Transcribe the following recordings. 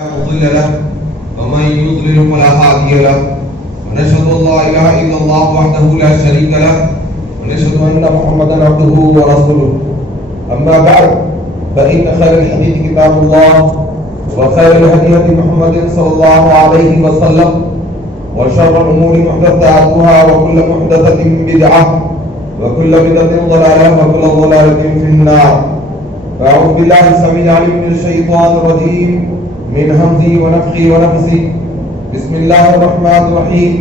مضل له ومن يضلل فلا هادي له ونشهد ان لا اله الا الله وحده لا شريك له ونشهد ان محمدا عبده ورسوله اما بعد فان خير الحديث كتاب الله وخير الهدي هدي محمد صلى الله عليه وسلم وشر الامور محدثاتها وكل محدثه بدعه وكل بدعه ضلاله وكل ضلاله في النار. فاعوذ بالله السميع العليم من الشيطان الرجيم من همزه ونفخه ونفثه. بسم الله الرحمن الرحيم.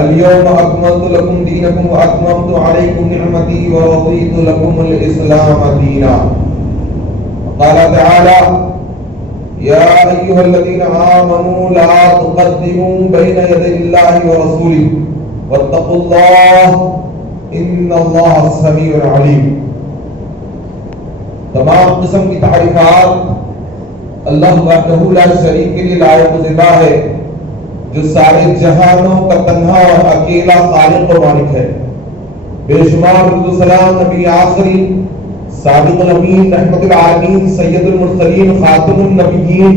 اليوم أكملت لكم دينكم وأتممت عليكم نعمتي ورضيت لكم الإسلام دينا. قال تعالى: يا أيها الذين آمنوا لا تقدموا بين يدي الله ورسوله واتقوا الله إن الله السميع العليم. تمام قسم کی تعریفات اللہ وحدہ لا شریک کے لیے لائق و زیبا ہے، جو سارے جہانوں کا تنہا اور اکیلا خالق و مالک ہے. بے شمار درود و سلام نبی آخری صادق الامین رحمت العالمین سید المرسلین خاتم النبیین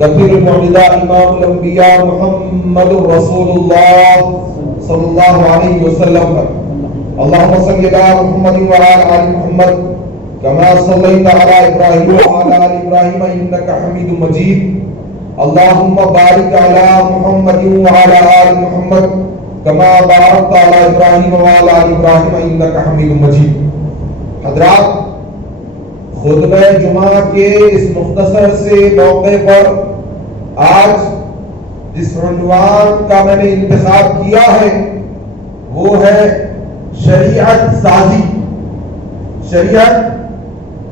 کثیر المعجزہ امام الانبیاء محمد رسول اللہ صلی اللہ علیہ وسلم پر. اللہم صلی علی محمد وعلی آل محمد كما صليت على إبراهيم وعلى آل إبراهيم إنك حميد مجيد. اللهم بارك على محمد وعلى آل محمد كما باركت على إبراهيم وعلى آل إبراهيم إنك حميد مجيد. حضرات، خطبہ جمعہ کے اس مختصر سے موقع پر آج جس عنوان کا میں نے انتخاب کیا ہے وہ ہے شریعت سازی. شریعت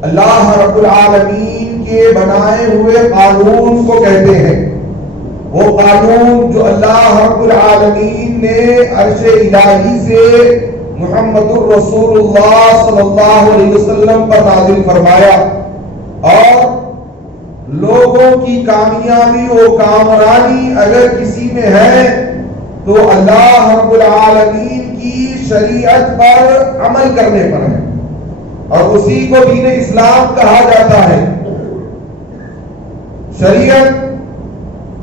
اللہ رب العالمین کے بنائے ہوئے قانون کو کہتے ہیں. وہ قانون جو اللہ رب العالمین نے عرش الہی سے محمد الرسول اللہ صلی اللہ علیہ وسلم پر نازل فرمایا، اور لوگوں کی کامیابی و کامرانی اگر کسی میں ہے تو اللہ رب العالمین کی شریعت پر عمل کرنے پر ہے، اور اسی کو دین اسلام کہا جاتا ہے. شریعت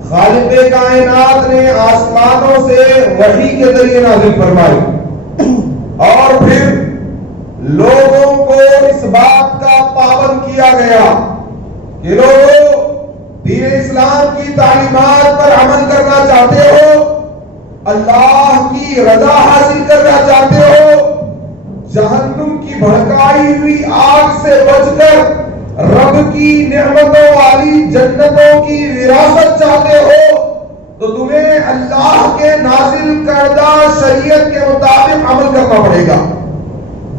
خالق کائنات نے آسمانوں سے وحی کے ذریعے نازل فرمائی، اور پھر لوگوں کو اس بات کا پابند کیا گیا کہ لوگوں دین اسلام کی تعلیمات پر عمل کرنا چاہتے ہو، اللہ کی رضا حاصل کرنا چاہتے ہو، جہنم کی بھڑکائی ہوئی آگ سے بچ کر رب کی نعمتوں والی جنتوں کی وراثت چاہتے ہو تو تمہیں اللہ کے نازل کردہ شریعت کے مطابق عمل کرنا پڑے گا.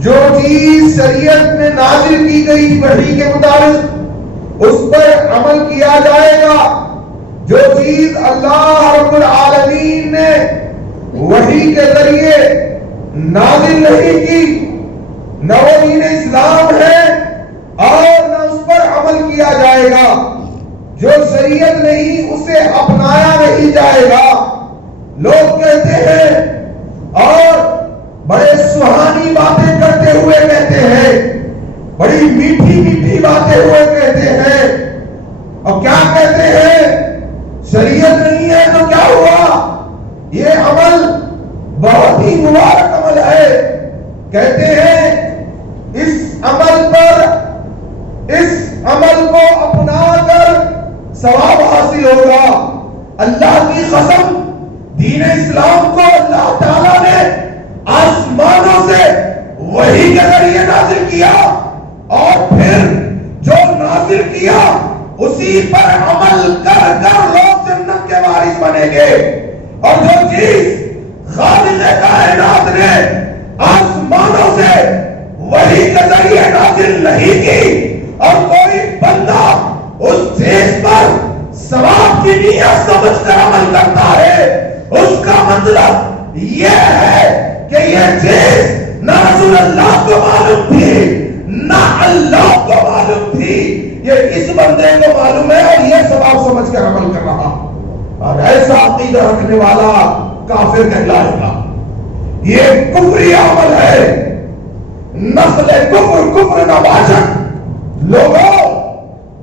جو چیز شریعت میں نازل کی گئی وحی کے مطابق اس پر عمل کیا جائے گا. جو چیز اللہ رب العالمین نے وحی کے ذریعے نازل نہیں کی، نہ وہ دین اسلام ہے اور نہ اس پر عمل کیا جائے گا. جو شریعت نہیں اسے اپنایا نہیں جائے گا. لوگ کہتے ہیں اور بڑے سہانی باتیں کرتے ہوئے کہتے ہیں، بڑی میٹھی میٹھی باتیں ہوئے کہتے ہیں، اور کیا کہتے ہیں؟ شریعت نہیں ہے تو کیا ہوا؟ یہ عمل بہت ہی مبارک عمل ہے. کہتے ہیں اس عمل کو اپنا کر ثواب حاصل ہوگا. اللہ کی قسم، دین اسلام کو اللہ تعالیٰ نے آسمانوں سے وحی کے ذریعے نازل کیا، اور پھر جو نازل کیا اسی پر عمل کر کر لوگ جنت کے وارث بنیں گے. اور جو چیز خالق کائنات نے آسمانوں سے وحی کے ذریعے نازل نہیں کی اور کوئی بندہ اس چیز پر ثواب کی نیت سمجھ کر عمل کرتا ہے، اس کا مطلب یہ ہے کہ یہ چیز نہ رسول اللہ کو معلوم تھی نہ اللہ کو معلوم تھی، یہ اس بندے کو معلوم ہے اور یہ ثواب سمجھ کر عمل کر رہا، اور ایسا عقیدہ رکھنے والا کافر کہلائے گا. یہ کفری عمل ہے، نسل کفر نواجن. لوگوں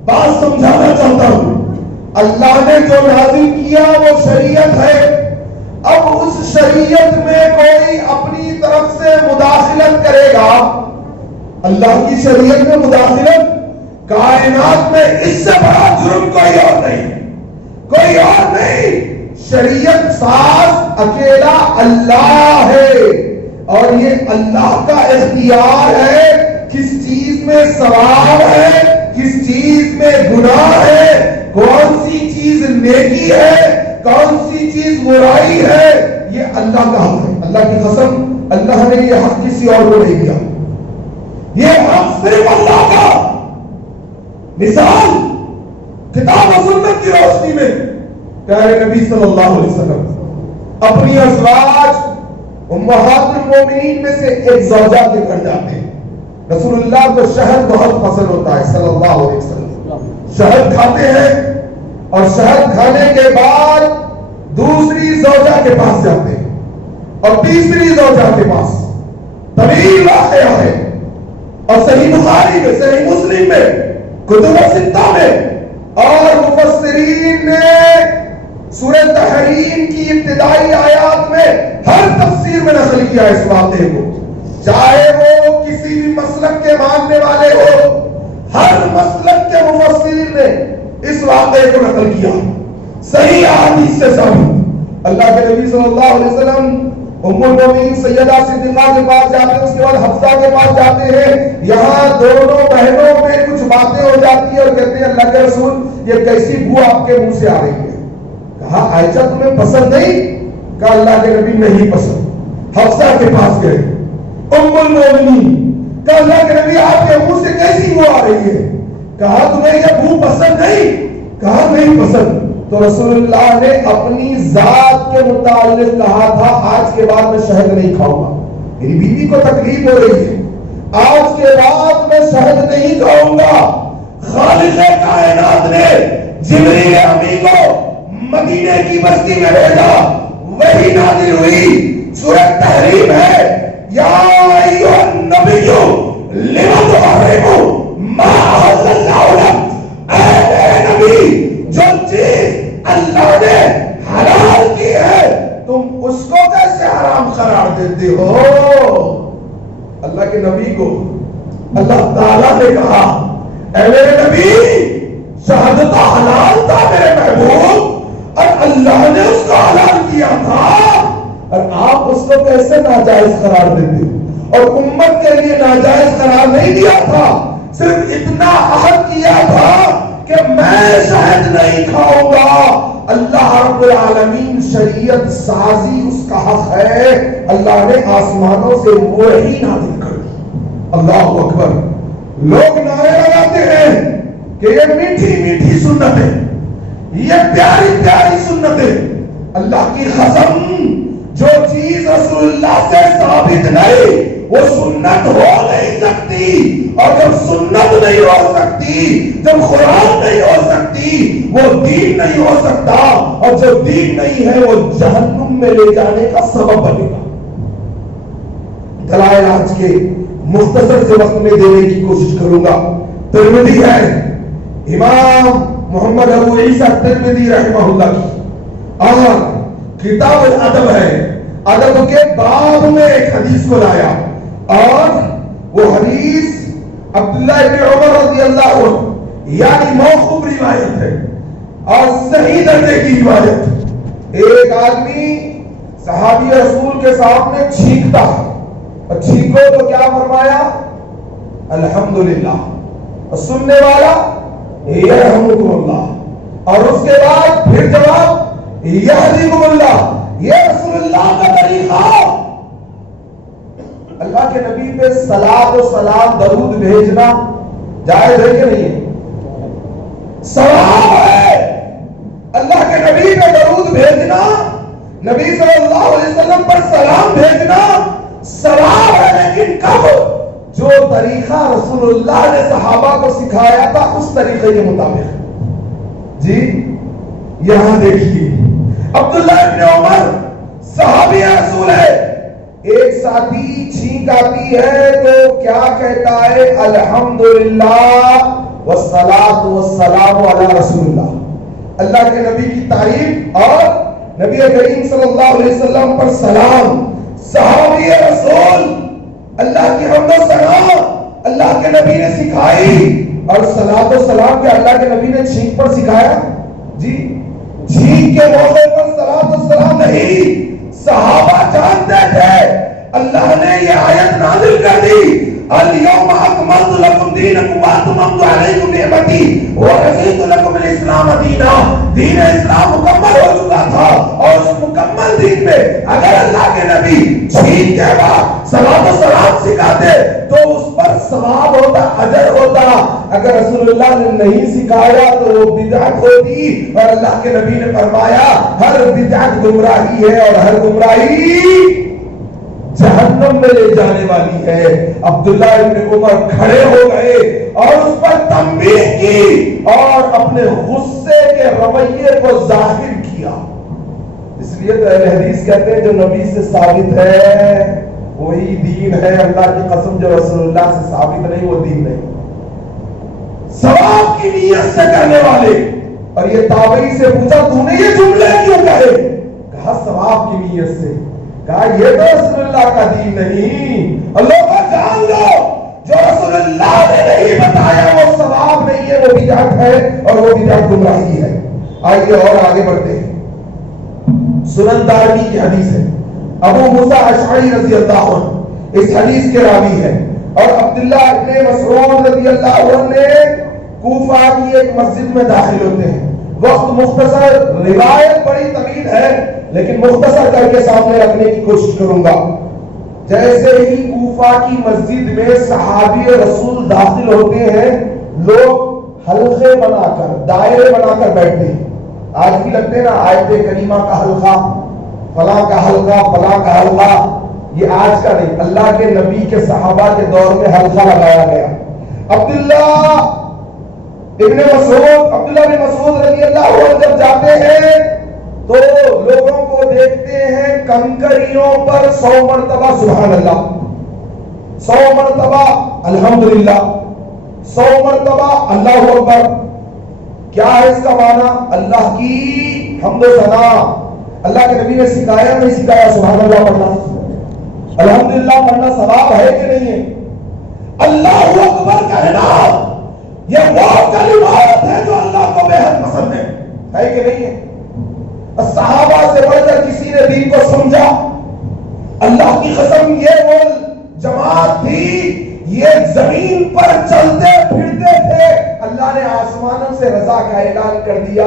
بات سمجھانا چاہتا ہوں، اللہ نے جو نازل کیا وہ شریعت ہے. اب اس شریعت میں کوئی اپنی طرف سے مداخلت کرے گا، اللہ کی شریعت میں مداخلت، کائنات میں اس سے بڑا جرم کوئی اور نہیں، کوئی اور نہیں. شریعت ساز اکیلا اللہ ہے، اور یہ اللہ کا اختیار ہے کس چیز میں ثواب ہے، کس چیز میں گناہ ہے، کون سی چیز نیکی ہے، کون سی چیز برائی ہے. یہ اللہ کا حق ہے. اللہ کی قسم، اللہ نے یہ حق کسی اور کو نہیں دیا. یہ حق صرف اللہ کا. مثال کتاب و سنت کی روشنی میں پیارے نبی صلی اللہ علیہ وسلم اپنی ازواج امہات المومنین میں سے ایک زوجہ کے گھر جاتے ہیں. رسول اللہ کو شہد بہت پسند ہوتا ہے صلی اللہ علیہ وسلم. شہد کھاتے ہیں اور شہد کھانے کے بعد دوسری زوجہ کے پاس جاتے ہیں اور تیسری زوجہ کے پاس. طویل واقعہ ہے اور صحیح بخاری میں، صحیح مسلم میں، کتب ستہ میں، اور مفسرین نے سورہ تحریم کی ابتدائی آیات میں ہر تفسیر میں نقل کیا اس واقعے کو، چاہے وہ کسی بھی مسلک کے ماننے والے ہو. ہر مسلک کے مفسرین نے اس واقعے کو نقل کیا صحیح احادیث سے ثابت. اللہ کے نبی صلی اللہ علیہ وسلم ام المومنین سیدہ صدیقہ کے پاس جاتے ہیں، اس کے بعد حفصہ کے پاس جاتے ہیں. یہاں دونوں بہنوں میں کچھ باتیں ہو جاتی ہیں اور کہتے ہیں اللہ کے رسول یہ کیسی بو آپ کے منہ سے آ رہی ہے. کہا عائشہ تمہیں پسند نہیں؟ کہا اللہ کے نبی نہیں پسند. حفصہ کے پاس گئے، ام المومنین، کہا اللہ کے نبی آپ کے منہ سے کیسی بو آ رہی ہے؟ کہا تمہیں یہ بو پسند نہیں؟ کہا نہیں پسند. تو رسول اللہ نے اپنی ذات کے متعلق کہا تھا آج کے بعد میں شہد نہیں کھاؤں گا. میری بیوی کو تکلیف ہو رہی ہے، آج کے بعد میں شہد نہیں کھاؤں گا. خالق کائنات نے جبریل امی کو مدینے کی بستی میں بھیجا، وہی نازل ہوئی. سورہ تحریم ہے، یا ایھا النبی لما تحرم ما احل اللہ لک. اے میرے نبی، جو چیز اللہ نے حلال کی ہے تم اس کو کیسے حرام قرار دیتے ہو؟ اللہ کے نبی کو اللہ تعالیٰ نے کہا اے میرے نبی شہد تو حلال تھا میرے محبوب، اور اللہ نے اس کو حلال کیا تھا، اور آپ اس کو کیسے ناجائز قرار دیتے ہو؟ اور امت کے لیے ناجائز قرار نہیں دیا تھا، صرف اتنا عہد کیا تھا کہ میں شہد نہیں کھاؤں گا. اللہ رب العالمین شریعت سازی اس کا حق ہے. اللہ نے آسمانوں سے وحی نازل کر دی. اللہ اکبر. لوگ نعرے لگاتے ہیں کہ یہ میٹھی میٹھی سنت ہے، یہ پیاری پیاری سنت ہے. اللہ کی قسم، جو چیز رسول اللہ سے ثابت نہیں وہ سنت ہو نہیں سکتی، اور جب سنت نہیں ہو سکتی، جب قرآن نہیں ہو سکتی، وہ دین نہیں ہو سکتا، اور جو دین نہیں ہے وہ جہنم میں لے جانے کا سبب بنے گا. دلائل آج کے مختصر سے وقت میں دینے کی کوشش کروں گا. ترمذی ہے، امام محمد ابو عیسیٰ ترمذی رحمہ اللہ کی، اور کتاب الادب ہے، ادب کے باب میں ایک حدیث کو لایا، اور وہ حدیث عبداللہ ابن عمر رضی اللہ عنہ یعنی موقوف روایت ہے اور صحیح درجے کی روایت. ایک آدمی صحابی رسول کے سامنے چھینکتا ہے، اور چھینکو تو کیا فرمایا؟ الحمدللہ. اور سننے والا یرحمکم اللہ، اور اس کے بعد پھر جواب یہدیکم اللہ. یہ رسول اللہ کا طریقہ. اللہ کے نبی پہ صلاۃ و سلام درود بھیجنا جائز ہے کہ نہیں ہے؟ ثواب ہے. اللہ کے نبی پہ درود بھیجنا، نبی صلی اللہ علیہ وسلم پر سلام بھیجنا ثواب ہے. لیکن کب؟ جو طریقہ رسول اللہ نے صحابہ کو سکھایا تھا اس طریقے کے مطابق. جی یہاں دیکھیے، عبداللہ ابن عمر صحابی رسول ہے. ایک ساتھی چھینک آتی ہے تو کیا کہتا ہے؟ الحمدللہ والصلاۃ والسلام علی رسول اللہ. اللہ کے نبی کی تعریف اور نبی کریم صلی اللہ علیہ وسلم پر سلام. صحابی رسول اللہ کی حمد و ثنا اللہ کے نبی نے سکھائی. اور صلاۃ و سلام کے اللہ کے نبی نے چھینک پر سکھایا؟ جی چھینک کے موقع پر صلاۃ و سلام نہیں. صحابہ جانتے تھے اللہ نے یہ آیت نازل کر دی اليوم اکملت لکم دینکم واتممت علیکم نعمتی ورضیت لکم الاسلام دینا. دین اسلام مکمل ہو چکا تھا اور اس مکمل دین میں اگر اللہ کے نبی چھین کے بعد صلاۃ و سلام سکھاتے تو اس پر ثواب ہوتا، اجر ہوتا. اگر رسول اللہ نے نہیں سکھایا تو وہ بدعت ہوتی. اور اللہ کے نبی نے فرمایا ہر بدعت گمراہی ہے اور ہر گمراہی جہنم میں لے جانے والی ہے. عبداللہ ابن عمر کھڑے ہو گئے اور اس پر تنبیہ کی اور اپنے غصے کے رویے کو ظاہر کیا. اس لیے تو اہل حدیث کہتے ہیں جو نبی سے ثابت ہے وہی دین ہے. اللہ کی قسم جو رسول اللہ سے ثابت نہیں وہ دین نہیں. ثواب کی نیت سے کرنے والے. اور یہ تابعی سے پوچھا تو نے یہ جملے کیوں کہے؟ کہا ثواب کی نیت سے. کہا یہ تو رسول اللہ کا دین نہیں. اللہ کا جان لو جو رسول اللہ نے نہیں بتایا وہ ثواب نہیں ہے، وہ بدعت ہے اور وہ بدعت گمراہی ہے. آئیے اور آگے بڑھتے ہیں. سنن دارمی کی حدیث ہے. ابو موسیٰ اشعری رضی اللہ عنہ اس حدیث کے راوی ہے. اور عبداللہ ابن مسعود رضی اللہ عنہ کوفہ کی ایک مسجد میں داخل ہوتے ہیں. وقت مختصر، روایت بڑی طویل ہے لیکن مختصر کر کے سامنے رکھنے کی کوشش کروں گا. جیسے ہی کوفہ کی مسجد میں صحابی رسول داخل ہوتے ہیں لوگ حلقے بنا کر دائرے بنا کر بیٹھتے ہیں. آج بھی لگتے ہیں نا آیت کریمہ کا حلقہ، فلاں کا حلقہ، فلاں کا حلقہ. یہ آج کا نہیں، اللہ کے نبی کے صحابہ کے دور میں حلقہ لگایا گیا. عبداللہ بن مسعود رضی اللہ عنہ جب جاتے ہیں تو لوگوں کو دیکھتے ہیں کنکریوں پر 100 مرتبہ سبحان اللہ، 100 مرتبہ الحمدللہ، 100 مرتبہ اللہ اکبر. کیا ہے اس کا معنی؟ اللہ کی حمد و ثنا. اللہ کے نبی نے سکھایا نہیں سکھایا سبحان اللہ پڑھنا؟ الحمدللہ پڑھنا ثواب ہے کہ نہیں ہے؟ اللہ اکبر کہنا یہ وہ کلمات ہے جو اللہ کو بے حد پسند ہے کہ نہیں ہے؟ صحابہ سے بڑھ کر کسی نے دین کو سمجھا؟ اللہ کی قسم یہ وہ جماعت تھی، یہ زمین پر چلتے پھرتے تھے. اللہ نے آسمانوں سے رضا کا اعلان کر دیا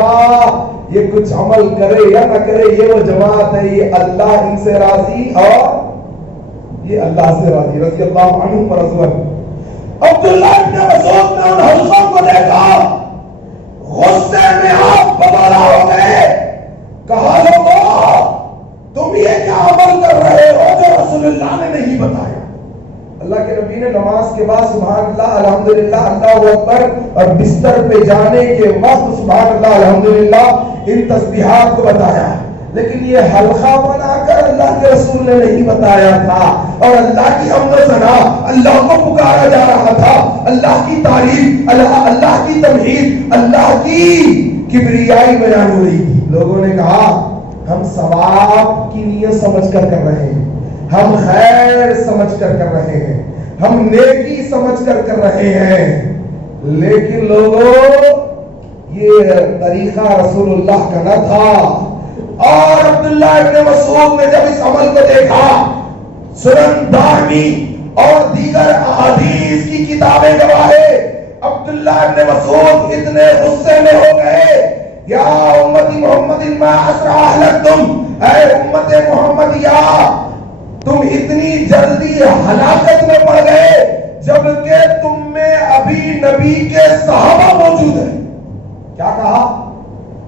یہ کچھ عمل کرے یا نہ کرے یہ وہ جماعت ہے، یہ اللہ ان سے راضی اور یہ اللہ سے راضی. رضی اللہ عنہ پر ازواج. عبداللہ ابن مسعود نے ان حلقوں کو دیکھا، غصے میں آپ ببالا ہو گئے. کہا لوگو تم یہ کیا عمل کر رہے ہو جو رسول اللہ نے نہیں بتایا؟ اللہ کے نبی نے نماز کے بعد سبحان اللہ الحمدللہ اللہ اکبر اور بستر پہ جانے کے وقت سبحان اللہ الحمدللہ ان تسبیحات کو بتایا. لیکن یہ حلقہ بنا کر اللہ کے رسول نے نہیں بتایا تھا. اور اللہ کی حمد و ثنا، اللہ کو پکارا جا رہا تھا، اللہ کی تعریف، اللہ کی تمجید، اللہ کی کبریائی بیان ہو رہی تھی. لوگوں نے کہا ہم ثواب کی نیت سمجھ کر کر رہے ہیں، ہم خیر سمجھ کر کر رہے ہیں، ہم نیکی سمجھ کر کر رہے ہیں. لیکن لوگوں یہ طریقہ رسول اللہ کا نہ تھا. اور عبداللہ ابن مسعود نے جب اس عمل کو دیکھا، سنن دارمی اور دیگر احادیث کی کتابیں گواہ ہے، عبداللہ ابن مسعود اتنے غصے میں ہو گئے. یا امتی محمد ما اسرع اہلکتم، اے امت محمدیہ تم اتنی جلدی ہلاکت میں پڑ گئے جبکہ تم میں ابھی نبی کے صحابہ موجود ہیں. کیا کہا؟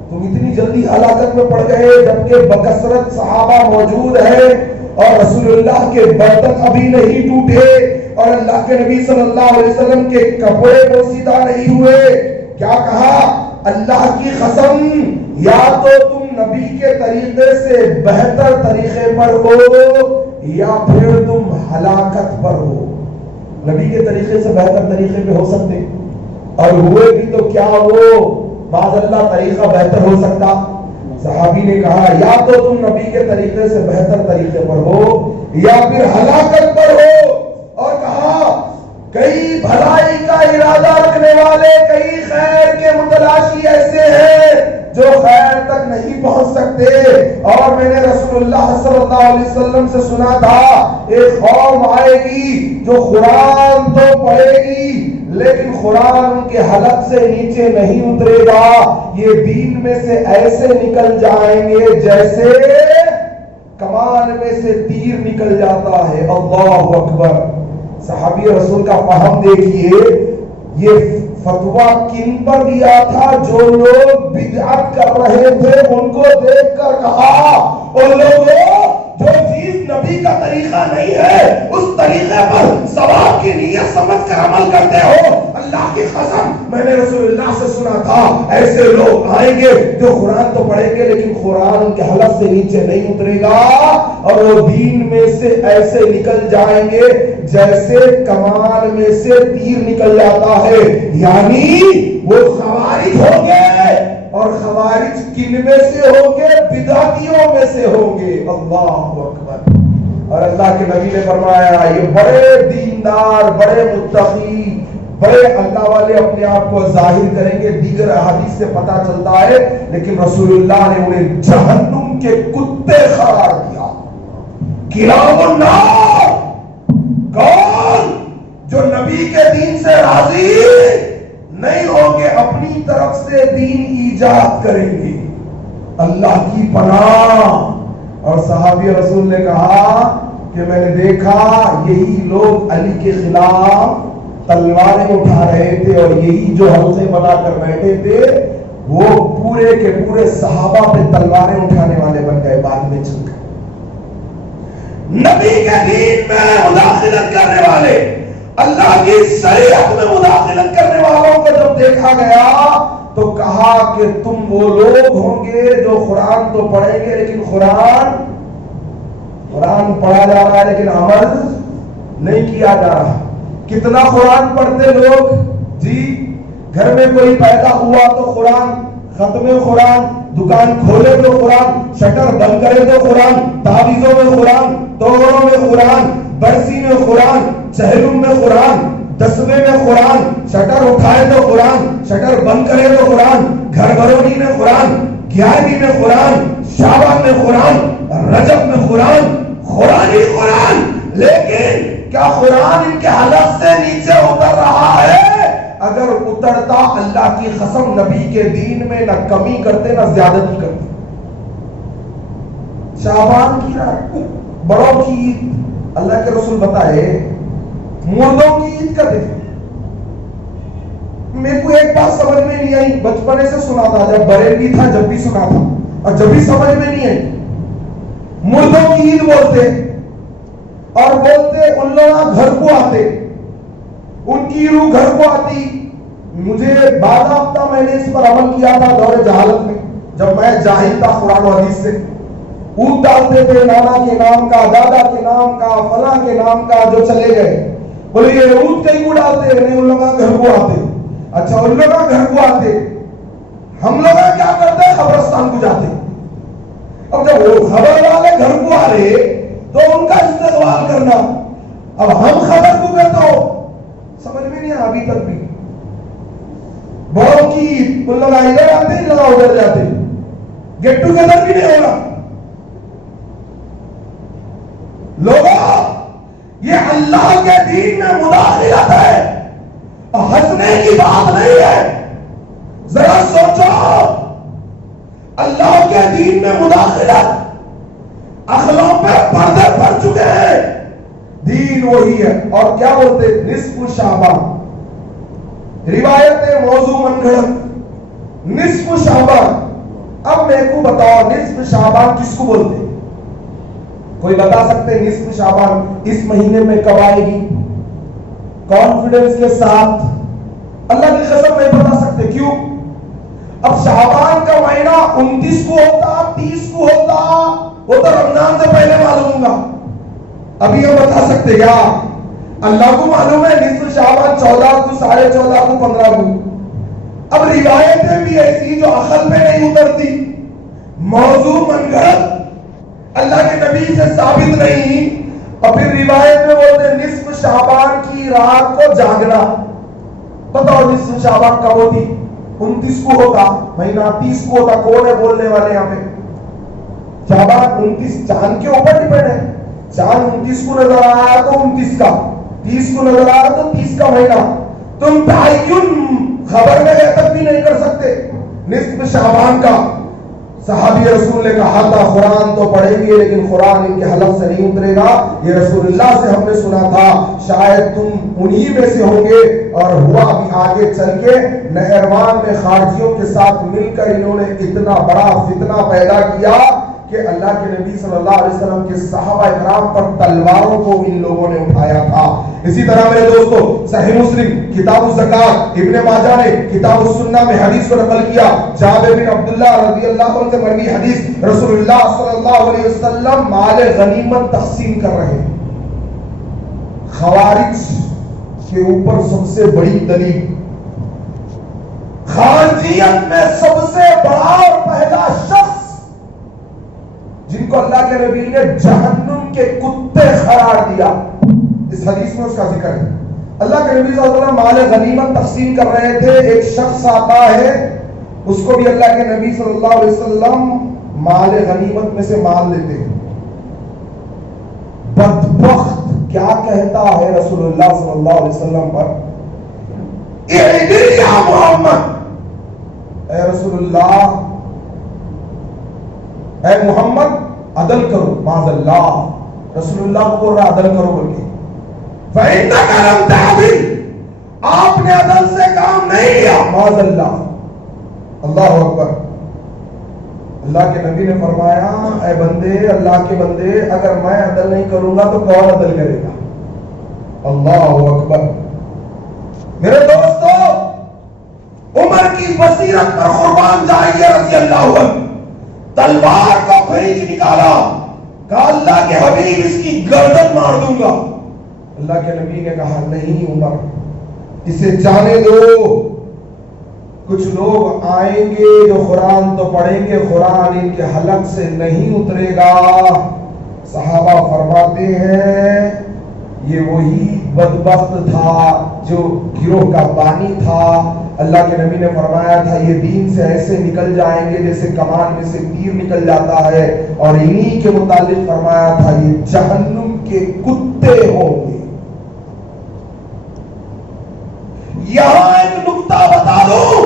تم اتنی جلدی ہلاکت میں پڑ گئے جبکہ بکثرت صحابہ موجود ہیں اور رسول اللہ کے برتن ابھی نہیں ٹوٹے اور اللہ کے نبی صلی اللہ علیہ وسلم کے کپڑے بوسیدہ نہیں ہوئے. کیا کہا؟ اللہ کی قسم یا تو تم نبی کے طریقے سے بہتر طریقے پر ہو یا پھر تم ہلاکت پر ہو. نبی کے طریقے سے بہتر طریقے پہ ہو سکتے اور ہوئے بھی تو کیا وہ معاذ اللہ طریقہ بہتر ہو سکتا؟ صحابی نے کہا یا تو تم نبی کے طریقے سے بہتر طریقے پر ہو یا پھر ہلاکت پر ہو. اور کہا کئی بھلائی کا ارادہ رکھنے والے، کئی خیر کے متلاشی ایسے ہیں جو خیر تک نہیں پہنچ سکتے. اور میں نے رسول اللہ صلی اللہ علیہ وسلم سے سنا تھا ایک قوم آئے گی جو قرآن تو پڑھے گی لیکن قرآن ان کے حلق سے نیچے نہیں اترے گا. یہ دین میں سے ایسے نکل جائیں گے جیسے کمان میں سے تیر نکل جاتا ہے. اللہ اکبر. صحابی رسول کا فہم دیکھیے. یہ فتویٰ کن پر دیا تھا؟ جو لوگ بدعت کر رہے تھے ان کو دیکھ کر کہا اور لوگوں جو چیز نبی کا طریقہ نہیں ہے اس طریقے پر ثواب کی نیت سمجھ کر عمل کرتے ہو. اللہ کی قسم میں نے رسول اللہ سے سنا تھا ایسے لوگ آئیں گے جو قرآن تو پڑھیں گے لیکن قرآن ان کے حلق سے نیچے نہیں اترے گا اور وہ دین میں سے ایسے نکل جائیں گے جیسے کمان میں سے تیر نکل جاتا ہے. یعنی وہ خوارج ہوں گے اور خوارج کن میں سے ہوں گے؟ بدعتیوں میں سے ہوں گے. اللہ اکبر. اور اللہ کے نبی نے فرمایا یہ بڑے دیندار، بڑے متقی، بڑے اللہ والے اپنے آپ کو ظاہر کریں گے. دیگر احادیث سے پتہ چلتا ہے لیکن رسول اللہ نے انہیں جہنم کے کتے قرار دیا. کلاب النار. کون؟ جو نبی کے دین سے راضی نہیں ہوں گے، اپنی طرف سے دین ایجاد کریں گے. اللہ کی پناہ. اور صحابی رسول نے کہا کہ میں نے دیکھا یہی لوگ علی کے خلاف تلواریں اٹھا رہے تھے اور یہی جو حلقے بنا کر بیٹھے تھے وہ پورے کے پورے صحابہ پہ تلواریں اٹھانے والے بن گئے بعد میں چل کر. نبی کے دین میں مداخلت کرنے والے، اللہ کی شریعت میں مداخلت کرنے والوں کو جب دیکھا گیا تو کہا کہ تم وہ لوگ ہوں گے جو قرآن تو پڑھیں گے لیکن قرآن پڑھا جا رہا ہے لیکن عمل نہیں کیا جا رہا. کتنا قرآن پڑھتے لوگ جی؟ گھر میں کوئی پیدا ہوا تو قرآن، ختم قرآن، دکان کھولے تو قرآن، شٹر بند کرے تو قرآن، تعویذوں میں قرآن، توڑوں میں قرآن، برسی میں قرآن، چہلم میں قرآن، دسویں میں قرآن، شٹر اٹھائے تو قرآن، شٹر بند کرے تو قرآن، گھر بھرونی میں قرآن، 11ویں میں قرآن، شعبان میں قرآن، رجب میں قرآن، قرآن ہی قرآن. لیکن کیا قرآن ان کے حلق سے نیچے اتر رہا ہے؟ اگر اترتا اللہ کی قسم نبی کے دین میں نہ کمی کرتے نہ زیادتی کرتے. شعبان کی رات، بڑوں کی عید، اللہ کے رسول بتائے مردوں کی عید کرتے تھے. میرے کو ایک بات سمجھ میں نہیں آئی، بچپنے سے سنا تھا، جب بریلوی تھا جب بھی سنا تھا اور جب بھی سمجھ میں نہیں آئی. مردوں کی عید بولتے اور بولتے ان لوگ گھر کو آتے، ان کی روح گھر کو آتی. مجھے باضابطہ میں نے اس پر عمل کیا تھا دور جہالت میں، جب میں جاہل تھا قرآن و حدیث سے. اونٹ ڈالتے تھے نانا کے نام کا، دادا کے نام کا، فلاں کے نام کا، جو چلے گئے بولے یہ اونٹ کہیں کو ڈالتے نہیں، ان لوگوں گھر کو آتے. اچھا ان لوگوں گھر کو آتے، ہم لوگ کیا کرتے ہیں؟ قبرستان کو جاتے. اب جب وہ خبر والے گھر کو آ رہے تو ان کا استقبال کرنا. اب ہم خبر کو کرتے ہو سمجھ میں نہیں ابھی تک بھی. بڑوں کی ان لوگ ادھر آتے ہیں، لوگ ادھر جاتے، گیٹ ٹوگیدر بھی نہیں ہوگا. لوگوں یہ اللہ کے دین میں مداخلت ہے، ہنسنے کی بات نہیں ہے. ذرا سوچو اللہ کے دین میں مداخلت، عقلوں پہ پردے پڑ چکے ہیں. دین وہی ہے. اور کیا بولتے؟ نصف شعبان. روایت موضوع من گھڑت نصف شعبان. اب میرے کو بتاؤ نصف شعبان کس کو بولتے؟ کوئی بتا سکتے نصف شعبان اس مہینے میں کب آئے گی؟ کانفیڈنس کے ساتھ اللہ کی قسم نہیں بتا سکتے. کیوں؟ اب شعبان کا مہینہ 29 کو ہوتا، 30 کو ہوتا، وہ تو رمضان سے پہلے معلوم ہوگا. ابھی ہم بتا سکتے کیا؟ اللہ کو معلوم ہے نصف شعبان 14 کو، 14.5 کو، 15 کو. اب روایتیں بھی ایسی جو عقل پہ نہیں اترتی، موضوع من گھڑت، اللہ کے نبی سے ثابت نہیں، اور پھر روایت میں بولتے نصف شعبان کی رات کو جاگنا۔ بتاؤ نصف شعبان کب ہوتی؟ 29 کو ہوتا، مہینہ 30 کو ہوتا، کون ہے بولنے والے یہاں پہ؟ شعبان 29 چاند کے اوپر ڈیپینڈ ہے، چاند 29 کو نظر آیا تو 29 کا، 30 کو نظر آیا تو 30 کا مہینہ، تم تعین خبر میں تک بھی نہیں کر سکتے نصف شعبان کا۔ صحابی رسول نے کہا تھا قرآن تو پڑھیں گے لیکن قرآن ان کے حلق سے نہیں اترے گا، یہ رسول اللہ سے ہم نے سنا تھا، شاید تم انہی میں سے ہوں گے۔ اور ہوا بھی آگے چل کے نہروان میں خارجیوں کے ساتھ مل کر انہوں نے اتنا بڑا فتنہ پیدا کیا کہ اللہ کے نبی صلی اللہ علیہ وسلم کے صحابہ اکرام پر تلواروں کو ان لوگوں نے اٹھایا تھا۔ اسی طرح میرے دوستو صحیح مسلم کتاب الزکات، ابن ماجہ نے کتاب السنہ میں حدیث کو نقل کیا، جابر بن عبداللہ رضی اللہ عنہ سے مروی حدیث، رسول اللہ صلی اللہ علیہ وسلم مال غنیمت تقسیم کر رہے ہیں۔ خوارج کے اوپر سب سے بڑی دلیل، خارجیت میں سب سے بڑا اور پہلا شخص جن کو اللہ کے نبی نے جہنم کے کتے قرار دیا، اس حدیث میں اس کا ذکر ہے۔ اللہ کے نبی صلی اللہ علیہ وسلم مال غنیمت تقسیم کر رہے تھے، ایک شخص آتا ہے، اس کو بھی اللہ کے نبی صلی اللہ علیہ وسلم مال غنیمت میں سے مال لیتے ہیں۔ بدبخت کیا کہتا ہے رسول اللہ صلی اللہ علیہ وسلم پر؟ اعدل یا محمد، اے رسول اللہ، اے محمد عدل کرو، معاذ اللہ، رسول اللہ کو بول رہا عدل کرو بول کے، فَإِنَّكَ لَمْ تَعْدِلْ، آپ نے عدل سے کام نہیں لیا، معاذ اللہ۔ اللہ اکبر۔ اللہ کے نبی نے فرمایا اے بندے، اللہ کے بندے، اگر میں عدل نہیں کروں گا تو کون عدل کرے گا؟ اللہ اکبر۔ میرے دوستو، عمر کی بصیرت پر قربان جائیے رضی اللہ عنہ، تلوار کو کھینچ نکالا، کہا اللہ کے حبیب اس کی گردن مار دوں گا۔ اللہ کے نبی نے کہا نہیں عمر، اسے جانے دو، کچھ لوگ آئیں گے جو قرآن تو پڑھیں گے، قرآن ان کے حلق سے نہیں اترے گا۔ صحابہ فرماتے ہیں یہ وہی بدبخت تھا جو گروہ کا بانی تھا۔ اللہ کے نبی نے فرمایا تھا یہ دین سے ایسے نکل جائیں گے جیسے کمان میں سے تیر نکل جاتا ہے، اور انہی کے متعلق فرمایا تھا یہ جہنم کے کتے ہوں گے۔ یہاں ایک نکتہ بتا دوں،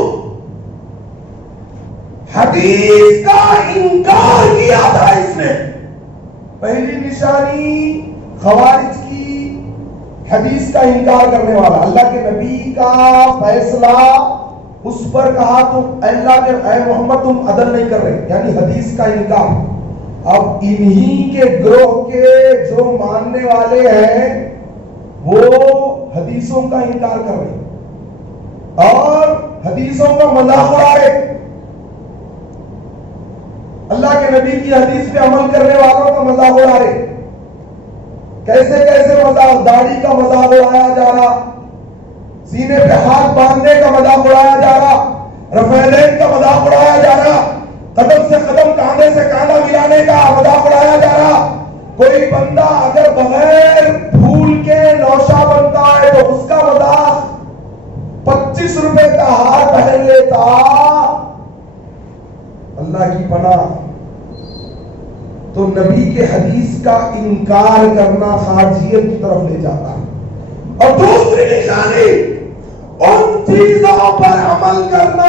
حدیث کا انکار کیا تھا اس نے۔ پہلی نشانی خوارج کی حدیث کا انکار کرنے والا، اللہ کے نبی کا فیصلہ اس پر کہا تم اللہ کے اے محمد تم عدل نہیں کر رہے، یعنی حدیث کا انکار۔ اب انہی کے گروہ کے جو ماننے والے ہیں وہ حدیثوں کا انکار کر رہے ہیں اور حدیثوں کا مذاق اڑا رہے، اللہ کے نبی کی حدیث پہ عمل کرنے والوں کا مذاق اڑا رہے۔ کیسے کیسے مذاق، داڑھی کا مذاق اڑایا جا رہا، سینے پہ ہاتھ باندھنے کا مذاق اڑایا جا رہا، رفعین کا مذاق اڑایا جا رہا، قدم سے قدم کاندھے سے کاندھا ملانے کا مذاق اڑایا جا رہا۔ کوئی بندہ اگر بغیر پھول کے نوشہ بنتا ہے تو اس کا مذاق 25 روپے کا ہار پہن لیتا، اللہ کی پناہ۔ تو نبی کے حدیث کا انکار کرنا خارجیت کی طرف لے جاتا ہے۔ اور دوسری نشانی ان چیزوں پر عمل کرنا،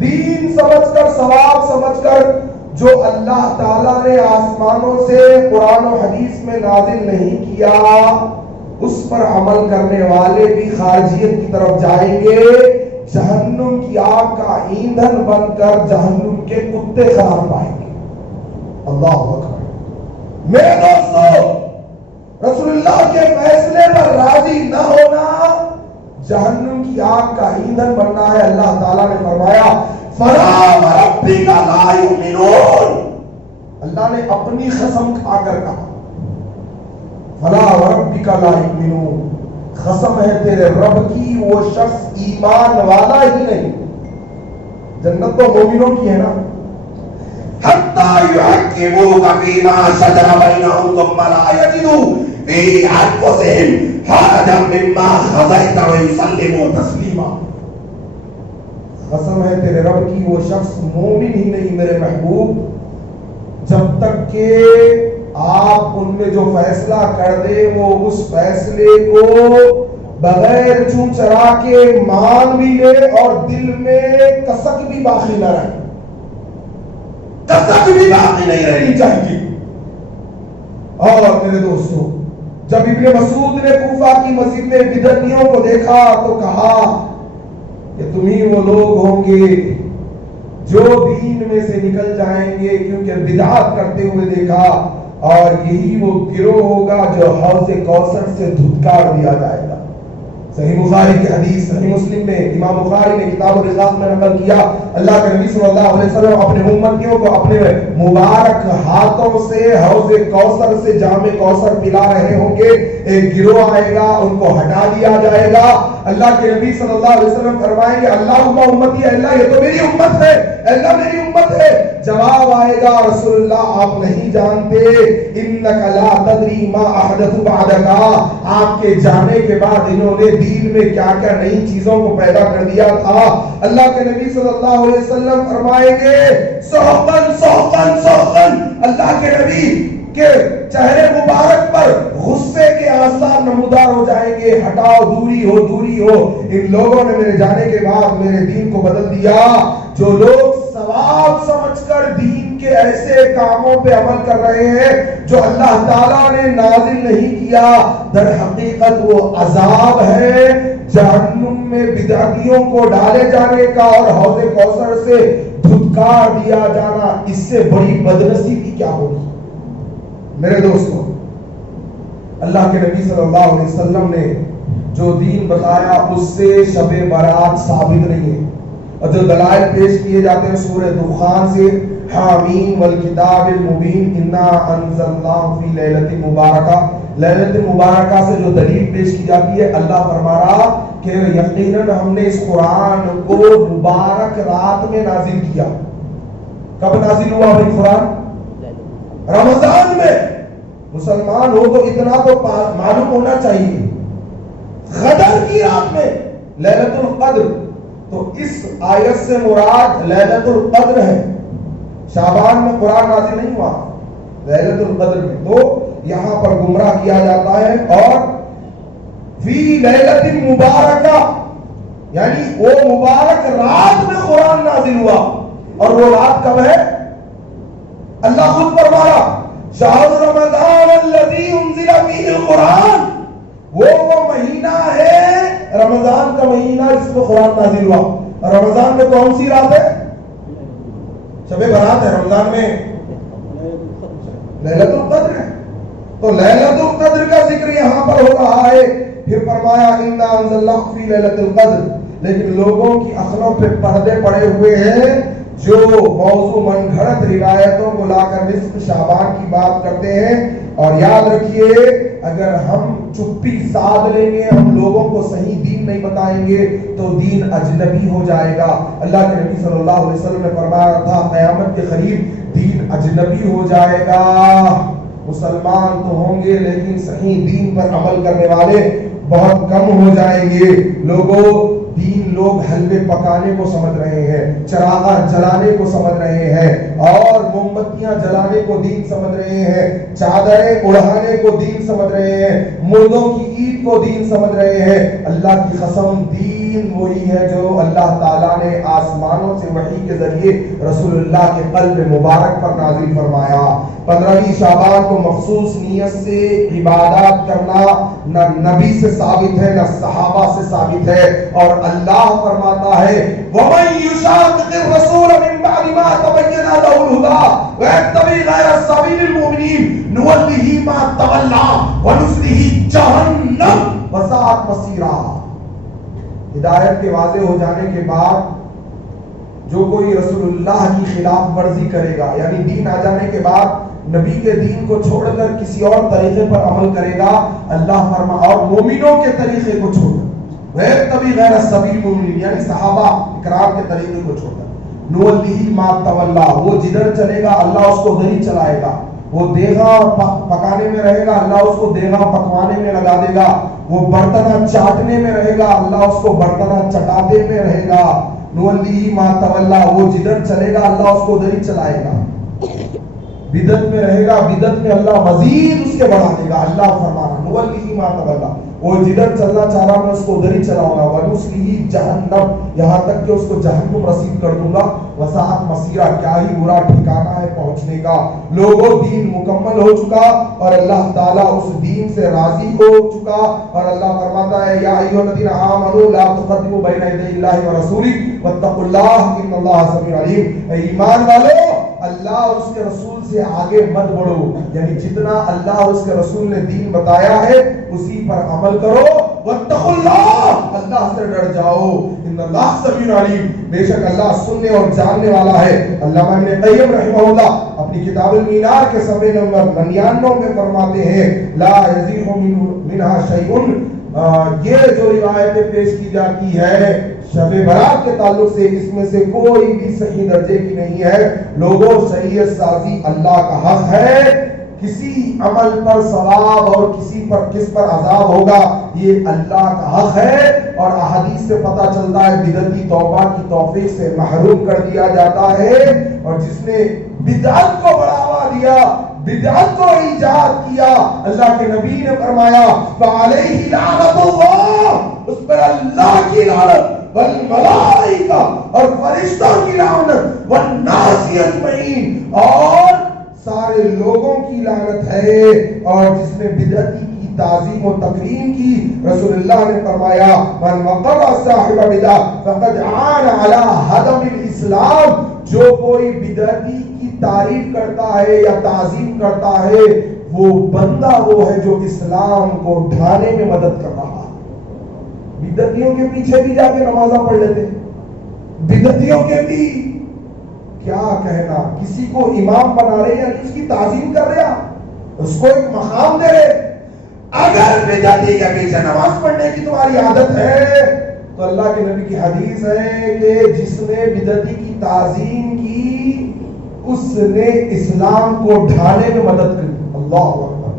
دین سمجھ کر، ثواب سمجھ کر، جو اللہ تعالیٰ نے آسمانوں سے قرآن و حدیث میں نازل نہیں کیا، اس پر عمل کرنے والے بھی خارجیت کی طرف جائیں گے، جہنم کی آگ کا ایندھن بن کر جہنم کے کتے قرار پائیں گے۔ اللہ اکبر۔ میرے دوستو، رسول اللہ کے فیصلے پر راضی نہ ہونا جہنم کی آگ کا ایندھن بننا ہے۔ اللہ تعالیٰ نے فرمایا فَلَا وَرَبِّكَ لَا يُؤْمِنُونَ، اللہ نے اپنی قسم کھا کر کہا فَلَا وَرَبِّكَ لَا يُؤْمِنُونَ، قسم ہے تیرے رب کی وہ شخص ایمان والا ہی نہیں جنت تو مومنوں کی ہے نا. حتی یحکموک فیما شجر بینہم ثم لا یجدوا فی انفسہم حرجا مما قضیت ویسلموا تسلیما. قسم ہے تیرے رب کی وہ شخص مومن ہی نہیں میرے محبوب جب تک کہ آپ ان میں جو فیصلہ کر دیں وہ اس فیصلے کو بغیر چون چرا کے مان بھی لے اور دل میں کسک بھی باقی نہ رہے. کسک بھی باقی نہیں رہنی چاہیے. اور میرے دوستو جب ابن مسعود نے کوفہ کی مسجد میں بدعتیوں کو دیکھا تو کہا کہ تم ہی وہ لوگ ہوں گے جو دین میں سے نکل جائیں گے کیونکہ بدعت کرتے ہوئے دیکھا اور یہی وہ گروہ ہوگا جو حوض کوثر سے دھتکار دیا جائے گا. صحیح بخاری کی حدیث صحیح مسلم میں امام بخاری نے کتاب الرقاق میں نقل کیا اللہ کے نبی صلی اللہ علیہ وسلم اپنے امتیوں کو اپنے مبارک ہاتھوں سے حوض کوثر سے جام کوثر پلا رہے ہوں گے. ایک گروہ آئے گا ان کو ہٹا دیا جائے گا. اللہ کے نبی صلی اللہ علیہ وسلم فرمائیں گے اللہم امتی اللہ یہ تو میری امت ہے اللہ میری امت ہے. جواب آئے گا رسول اللہ آپ نہیں جانتے انک لا تدری ما احدث بعدک آپ کے جانے کے بعد انہوں نے دین میں کیا کیا نئی چیزوں کو پیدا کر دیا تھا. اللہ کے نبی صلی اللہ علیہ وسلم فرمائیں گے سحقن سحقن سحقن. اللہ کے نبی کے چہرے مبارک پر غصے کے آثار نمودار ہو جائیں گے. ہٹاؤ دوری ہو دوری ہو. ان لوگوں نے میرے جانے کے بعد میرے دین کو بدل دیا. جو لوگ ثواب سمجھ کر دین کے ایسے کاموں پہ عمل کر رہے ہیں جو اللہ تعالیٰ نے نازل نہیں کیا در حقیقت وہ عذاب ہے جہنم میں بدعتیوں کو ڈالے جانے کا اور حوض کوثر سے دھتکار دیا جانا. اس سے بڑی بدنصیبی کیا ہوگی میرے دوستوں. اللہ کے نبی صلی اللہ علیہ وسلم نے جو دین بتایا اس سے شب برات ثابت نہیں ہے اور جو دلائل پیش کیے جاتے ہیں سورہ دخان سے حامیم والکتاب المبین انا انزلناہ فی لیلۃ مبارکہ لیلۃ مبارکہ سے جو دلیل پیش کی جاتی ہے اللہ فرما رہا کہ یقیناً ہم نے اس قرآن کو مبارک رات میں نازل کیا. کب نازل ہوا بھائی قرآن؟ رمضان میں. مسلمان ہو تو اتنا تو معلوم ہونا چاہیے قدر کی رات میں لیلۃ القدر. تو اس آیت سے مراد لیلۃ القدر ہے. شعبان میں قرآن نازل نہیں ہوا لیلۃ القدر میں. تو یہاں پر گمراہ کیا جاتا ہے. اور فی لیلۃ مبارکہ یعنی وہ مبارک رات میں قرآن نازل ہوا. اور وہ رات کب ہے؟ اللہ خود فرمایا شہر رمضان الذی انزل فیہ القرآن. وہ مہینہ ہے رمضان کا مہینہ جس میں قرآن نازل ہوا. رمضان میں کون سی رات ہے؟ شب برات ہے. رمضان میں لیلۃ القدر ہے. تو لیلۃ القدر کا ذکر یہاں پر ہو رہا ہے. پھر فرمایا انا انزلناہ فی لیلۃ القدر. لیکن لوگوں کی عقلوں پہ پردے پڑے ہوئے ہیں جو موضوع من گھڑت روایتوں کو لا کر نصف شعبان کی بات کرتے ہیں. اور یاد رکھیے اگر ہم چپی سادھ لیں گے ہم لوگوں کو صحیح دین نہیں بتائیں گے تو دین اجنبی ہو جائے گا. اللہ کے نبی صلی اللہ علیہ وسلم نے فرمایا تھا قیامت کے قریب دین اجنبی ہو جائے گا. مسلمان تو ہوں گے لیکن صحیح دین پر عمل کرنے والے بہت کم ہو جائیں گے. لوگوں دین لوگ حلوے پکانے کو سمجھ رہے ہیں, چراغاں جلانے کو سمجھ رہے ہیں اور موم بتیاں جلانے کو دین سمجھ رہے ہیں, چادریں اڑانے کو دین سمجھ رہے ہیں, مردوں کی عید کو دین سمجھ رہے ہیں. اللہ کی قسم دین وہی ہے جو اللہ تعالیٰ نے آسمانوں سے وحی کے ذریعے رسول اللہ کے قلب مبارک پر نازل فرمایا. 15ویں شعبان کو مخصوص نیت سے عبادات کرنا نہ نبی سے ثابت ہے نہ صحابہ سے ثابت ہے. اور اللہ فرماتا ہے وَمَن يُشَاقِقِ الرَّسُولَ مِن بَعْدِ مَا تَبَيَّنَ لَهُ الْهُدَىٰ وَيَتَّبِعْ غَيْرَ سَبِيلِ الْمُؤْمِنِينَ نُوَلِّهِ مَا تَوَلَّىٰ وَنُصْلِهِ جَهَنَّمَ وَسَاءَتْ مَصِيرًا. ہدایت کے واضح ہو جانے کے بعد جو کوئی رسول اللہ کی خلاف ورزی کرے گا یعنی دین آ جانے کے بعد نبی کے دین کو چھوڑ کر کسی اور طریقے پر عمل کرے گا, اللہ فرما اور مومنوں کے طریقے کو چھوڑ کر غیر طبی غیر سبیل مومنین یعنی صحابہ اکرام کے طریقے کو چھوڑ کر نولیہ ما تولا، وہ جدھر چلے گا اللہ اس کو ادھر ہی چلائے گا. وہ دیگا پکانے میں رہے گا اللہ اس کو دیگا پکوانے میں لگا دے گا. وہ برتنہ چاٹنے میں رہے گا اللہ اس کو برتنہ چٹاتے میں رہے گا. نولیہ ما تولا، وہ جدھر چلے گا اللہ اس کو ادھر ہی چلائے گا. بدعت میں رہے گا بدعت میں اللہ مزید اس کے بڑھا دے گا. اللہ فرمانا نولیہ ما تولا، وہ جدھر چلنا چاہ رہا میں اس کو ادھر ہی چلاؤں گا. ونصلہ جہنم، یہاں تک کہ اس کو جہنم رسید کر دوں گا. وساعت مسیرہ، کیا ہی برا ٹھکانہ ہے پہنچنے کا. لوگوں دین مکمل ہو چکا اور اللہ تعالیٰ اس دین سے راضی ہو چکا. اور اللہ فرماتا ہے یا ایھا الذین آمنوا لا تقدموا بین یدی اللہ ورسولہ واتقوا اللہ ان اللہ سمیع علیم. اے ایمان والو، اللہ اور اس کے رسول سے آگے مت بڑھو، یعنی جتنا اللہ اور اس کے رسول نے دین بتایا ہے اسی پر عمل کرو. واتقوا اللہ، اللہ سے ڈر جاؤ. ان اللہ سمیع علیم، بے شک اللہ سننے اور جاننے والا ہے. علامہ ابن قیم رحمہ اللہ اپنی کتاب المینار کے صفحے نمبر 99 میں فرماتے ہیں لا یزیغ منہا شیء. یہ جو روایتیں پیش کی جاتی ہے شب برات کے تعلق سے، اس میں سے کوئی بھی صحیح درجے کی نہیں ہے. لوگوں شریعت سازی اللہ کا حق ہے. کسی عمل پر ثواب اور کس پر عذاب ہوگا یہ اللہ کا حق ہے. اور احادیث سے پتہ چلتا ہے بدعتی توبہ کی توفیق سے محروم کر دیا جاتا ہے. اور جس نے بدعت کو بڑھاوا دیا، بدعت کو ایجاد کیا، اللہ کے نبی نے فرمایا فعلیہ لعنت اللہ، اس پر اللہ کی لعنت، والملائکہ اور فرشتوں کی لعنت، والناس اجمعین اور سارے لوگوں کی لعنت ہے. اور جس نے بدعتی کی تعظیم و تکریم کی، رسول اللہ نے فرمایا من وقر صاحب بدعہ فقد عان علی ہدم الاسلام. جو کوئی بدعتی کی تعریف کرتا ہے یا تعظیم کرتا ہے وہ بندہ وہ ہے جو اسلام کو ڈھانے میں مدد کر رہا ہے. بدعتیوں کے پیچھے بھی جا کے نمازاں پڑھ لیتے، بدعتیوں کے بھی کیا کہنا. کسی کو امام بنا رہے یا اس کی تعظیم کر رہے، اس کو ایک مقام دے رہے. اگر بدعتی کے پیچھے نماز پڑھنے کی تمہاری عادت ہے تو اللہ کے نبی کی حدیث ہے کہ جس نے بدعتی کی تعظیم کی اس نے اسلام کو ڈھانے میں مدد کی. اللہ اکبر.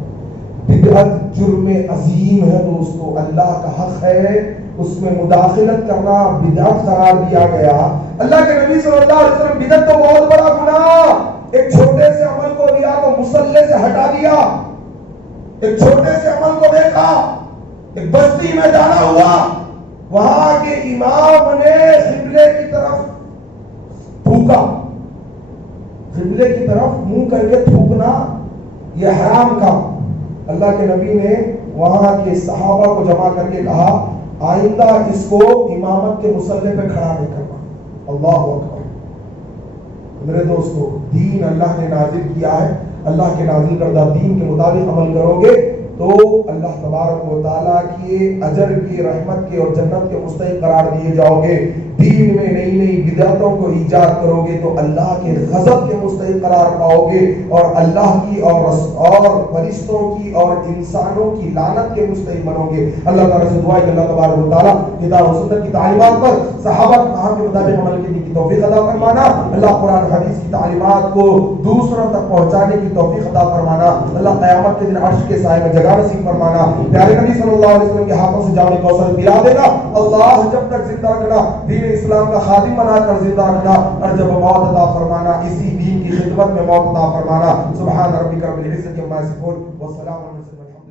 بدعت جرم عظیم ہے دوستو، اللہ کا حق ہے اس میں مداخلت کرنا بدعت قرار دیا گیا. اللہ کے نبی صلی اللہ علیہ وسلم بدعت تو بہت بڑا گناہ، ایک چھوٹے سے عمل کو دیا تو مصلی سے ہٹا دیا. ایک چھوٹے سے عمل کو دیکھا، ایک بستی میں جانا ہوا، وہاں کے امام نے قبلے کی طرف تھوکا. قبلے کی طرف منہ کر کے تھوکنا یہ حرام کا. اللہ کے نبی نے وہاں کے صحابہ کو جمع کر کے کہا آئندہ اس کو امامت کے مصلی پہ کھڑا نہیں کرنا. اللہ اکبر. میرے دوستو، دین اللہ نے نازل کیا ہے، اللہ کے نازل کردہ دین کے مطابق عمل کرو گے تو اللہ تبارک و تعالیٰ کے اجر کی، رحمت کے اور جنت کے مستحق قرار دیے جاؤ گے. دین میں نئی نئی بدعتوں کو ایجاد کرو گے تو اللہ کے غضب کے مستحق قرار پاؤ گے اور اللہ کی اور فرشتوں کی اور انسانوں کی لعنت کے مستحق بنو گے. اللہ تعالیٰ سے دعا ہے کہ اللہ تبارک و تعالیٰ کتاب و سنت کی تعلیمات پر صحابہ کہاں کے مطابق عمل کرنے کی توفیق عطا فرمانا. اللہ قرآن حدیث کی تعلیمات کو دوسروں تک پہنچانے کی توفیق عطا فرمانا. اللہ قیامت کے دن عرش کے سائے میں جگہ نصیب فرمانا. پیارے نبی صلی اللہ علیہ وسلم کے ہاتھوں سے جام کوثر پلا دینا. اللہ جب تک زندہ رکھنا، دین اسلام کا خادم بنا کر زندہ رکھنا، اور جب موت عطا فرمانا اسی دین کی خدمت میں موت عطا فرمانا. سبحان ربک رب العزت عما یصفون والسلام علی المرسلین.